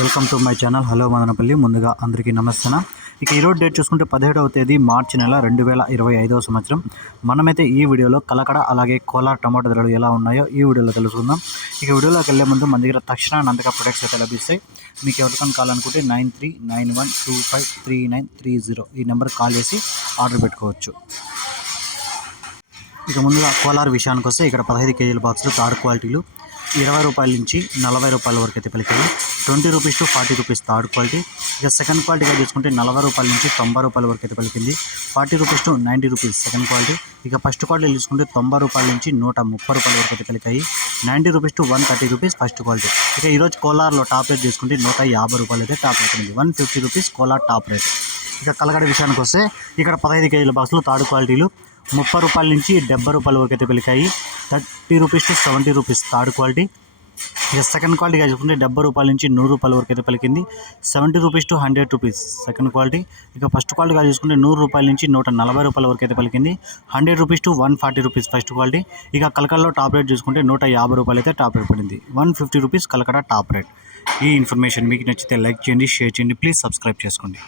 Welcome to my channel. Hello Madanapalle. ముందుగా అందరికీ నమస్తే ఇక ఈరోజు డేట్ చూసుకుంటే పదిహేడవ తేదీ మార్చి నెల రెండు వేల ఇరవై ఐదవ సంవత్సరం. మనమైతే ఈ వీడియోలో కలకడ అలాగే కోలార్ టమాటో ధరలు ఎలా ఉన్నాయో ఈ వీడియోలో తెలుసుకుందాం. ఇక వీడియోలోకి వెళ్ళే ముందు మన దగ్గర తక్షణ నందక ప్రొడక్ట్స్ అయితే లభిస్తాయి. మీకు ఎవరికైనా కావాలనుకుంటే nine three nine one two five three nine three zero ఈ నెంబర్కి కాల్ చేసి ఆర్డర్ పెట్టుకోవచ్చు. ఇక ముందుగా కోలార్ విషయానికి వస్తే ఇక్కడ పదహైదు కేజీల బాక్సులు థర్డ్ క్వాలిటీలు ఇరవై రూపాయల నుంచి నలభై రూపాయల వరకు అయితే పలికాయి. Twenty rupees to forty rupees third quality. ఇక సెకండ్ క్వాలిటీగా చూసుకుంటే నలభై రూపాయల నుంచి తొంభై రూపాయల వరకు అయితే పలికింది. Forty rupees to ninety rupees second quality. ఇక ఫస్ట్ క్వాలిటీ చూసుకుంటే తొంభై రూపాయల నుంచి నూట ముప్పై రూపాయల వరకు అయితే పలికాయి. Ninety rupees to one thirty rupees first quality. ఇక ఈరోజు కోలార్లో టాప్ రేట్ చూసుకుంటే నూట యాభై రూపాయలు అయితే టాప్ రేట్ ఉంది. One fifty rupees Kolar top rate. ఇక కలగడ విషయానికి వస్తే ఇక్కడ పదహైదు కేజీల బాక్సులు థర్డ్ క్వాలిటీలు. ముప్పై రూపాయల నుంచి డెబ్బై రూపాయల వరకు అయితే పలికాయి. Thirty rupees to seventy rupees third quality. ఇక సెకండ్ క్వాలిటీగా చూసుకుంటే డెబ్బై రూపాయల నుంచి నూరు రూపాయల వరకు అయితే పలికింది. Seventy rupees to hundred rupees second quality. ఇక ఫస్ట్ క్వాలిటీగా చూసుకుంటే నూరు రూపాయల నుంచి నూట నలభై రూపాయల వరకు అయితే పలికింది. Hundred rupees to one forty rupees first quality. ఇక కలకడలో టాప్ రేట్ చూసుకుంటే నూట యాభై రూపాయలు అయితే టాప్ రేట్ పడింది. One fifty rupees Kalakada top rate. ఈ ఇన్ఫర్మేషన్ మీకు నచ్చితే లైక్ చేయండి షేర్ చేయండి ప్లీజ్ సబ్స్క్రైబ్ చేసుకోండి.